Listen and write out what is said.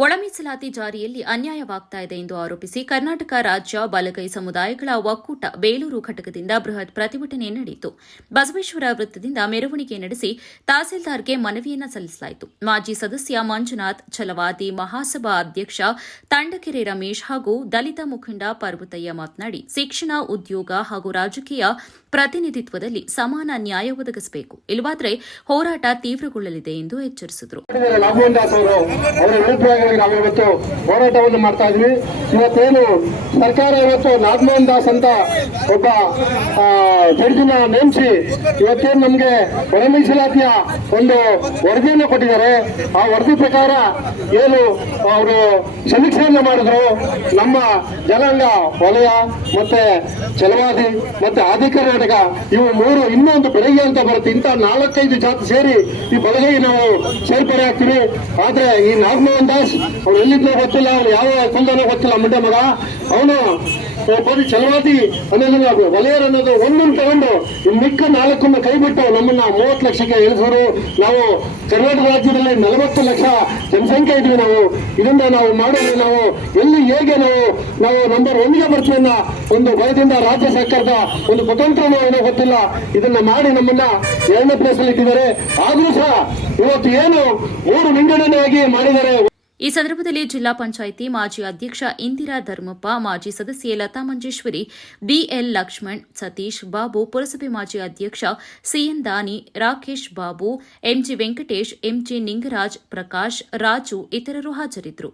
ಒಳ ಮೀಸಲಾತಿ ಜಾರಿಯಲ್ಲಿ ಅನ್ಯಾಯವಾಗ್ತಾ ಇದೆ ಎಂದು ಆರೋಪಿಸಿ ಕರ್ನಾಟಕ ರಾಜ್ಯ ಬಲಗೈ ಸಮುದಾಯಗಳ ಒಕ್ಕೂಟ ಬೇಲೂರು ಘಟಕದಿಂದ ಬೃಹತ್ ಪ್ರತಿಭಟನೆ ನಡೆಯಿತು. ಬಸವೇಶ್ವರ ವೃತ್ತದಿಂದ ಮೆರವಣಿಗೆ ನಡೆಸಿ ತಹಸೀಲ್ದಾರ್ಗೆ ಮನವಿಯನ್ನ ಸಲ್ಲಿಸಲಾಯಿತು. ಮಾಜಿ ಸದಸ್ಯ ಮಂಜುನಾಥ್, ಛಲವಾದಿ ಮಹಾಸಭಾ ಅಧ್ಯಕ್ಷ ತಂಡಕೆರೆ ರಮೇಶ್ ಹಾಗೂ ದಲಿತ ಮುಖಂಡ ಪರ್ವತಯ್ಯ ಮಾತನಾಡಿ, ಶಿಕ್ಷಣ, ಉದ್ಯೋಗ ಹಾಗೂ ರಾಜಕೀಯ ಪ್ರತಿನಿಧಿತ್ವದಲ್ಲಿ ಸಮಾನ ನ್ಯಾಯ ಒದಗಿಸಬೇಕು, ಇಲ್ಲವಾದರೆ ಹೋರಾಟ ತೀವ್ರಗೊಳ್ಳಲಿದೆ ಎಂದು ಎಚ್ಚರಿಸಿದರು. ನಾವು ಇವತ್ತು ಹೋರಾಟವನ್ನು ಮಾಡ್ತಾ ಇದ್ವಿ. ಇವತ್ತೇನು ಸರ್ಕಾರ ಇವತ್ತು ನಾಗಮೋಹನ್ ದಾಸ್ ಅಂತ ಒಬ್ಬ ಜಡ್ಜಿನ ನೇಮಿಸಿ ಇವತ್ತೇನು ನಮಗೆ ಒಳ ಮೀಸಲಾತಿಯ ಒಂದು ವರದಿಯನ್ನು ಕೊಟ್ಟಿದ್ದಾರೆ. ಆ ವರದಿ ಪ್ರಕಾರ ಏನು ಅವರು ಸಮೀಕ್ಷೆಯನ್ನು ಮಾಡಿದ್ರು, ನಮ್ಮ ಜನಾಂಗ ವಲಯ ಮತ್ತೆ ಛಲವಾದಿ ಮತ್ತೆ ಆದಿ ಕರ್ನಾಟಕ ಇವು ಮೂರು ಇನ್ನೊಂದು ಬೆಳಗ್ಗೆ ಅಂತ ಬರುತ್ತೆ. ಇಂಥ 4-5 ಜಾತಿ ಸೇರಿ ಈ ಬೆಳಗ್ಗೆ ನಾವು ಸೇರ್ಪಡೆ ಆಗ್ತೀವಿ. ಆದ್ರೆ ಈ ನಾಗಮೋಹನ್ ದಾಸ್ ಅವ್ರು ಎಲ್ಲಿದ್ನೋ ಗೊತ್ತಿಲ್ಲ, ಅವ್ನು ಯಾವ ಕುಲದನೋ ಗೊತ್ತಿಲ್ಲ, ಮುಂಡೆ ಮಗ ಅವನು ಬರೀ ಛಲವಾದಿ ಅನ್ನೋದನ್ನ ವಲಯರ್ ಅನ್ನೋದು ಒಂದನ್ನು ತಗೊಂಡು ಮಿಕ್ಕ 4 ಕೈ ಬಿಟ್ಟು ನಮ್ಮನ್ನ 30 ಲಕ್ಷಕ್ಕೆ ಇಳಿಸೋರು. ನಾವು ಕರ್ನಾಟಕ ರಾಜ್ಯದಲ್ಲಿ 40 ಲಕ್ಷ ಜನಸಂಖ್ಯೆ ಇದ್ವಿ. ನಾವು ಇದನ್ನ ನಾವು ಮಾಡಿದ್ರೆ ನಾವು ಎಲ್ಲಿ ಹೇಗೆ ನಾವು ನಂಬರ್ 1ಗೆ ಬರ್ತೀವಿ ಅನ್ನೋ ಒಂದು ಭಯದಿಂದ ರಾಜ್ಯ ಸರ್ಕಾರದ ಒಂದು ಕುತಂತ್ರನೋ ಏನೋ ಗೊತ್ತಿಲ್ಲ, ಇದನ್ನ ಮಾಡಿ ನಮ್ಮನ್ನ 2ನೇ ಪ್ಲೇಸ್ ಅಲ್ಲಿ ಇಟ್ಟಿದ್ದಾರೆ. ಆದ್ರೂ ಸಹ ಇವತ್ತು ಏನು 3 ವಿಂಗಡಣೆಯಾಗಿ ಮಾಡಿದ್ದಾರೆ. ಈ ಸಂದರ್ಭದಲ್ಲಿ ಜಿಲ್ಲಾ ಪಂಚಾಯಿತಿ ಮಾಜಿ ಅಧ್ಯಕ್ಷ ಇಂದಿರಾ ಧರ್ಮಪ್ಪ, ಮಾಜಿ ಸದಸ್ಯೆ ಲತಾ ಮಂಜೇಶ್ವರಿ, ಬಿಎಲ್ ಲಕ್ಷ್ಮಣ್, ಸತೀಶ್ ಬಾಬು, ಪುರಸಭೆ ಮಾಜಿ ಅಧ್ಯಕ್ಷ ಸಿಎನ್ ದಾನಿ, ರಾಕೇಶ್ ಬಾಬು, ಎಂಜಿ ವೆಂಕಟೇಶ್, ಎಂಜಿ ನಿಂಗರಾಜ್, ಪ್ರಕಾಶ್, ರಾಜು ಇತರರು ಹಾಜರಿದ್ದರು.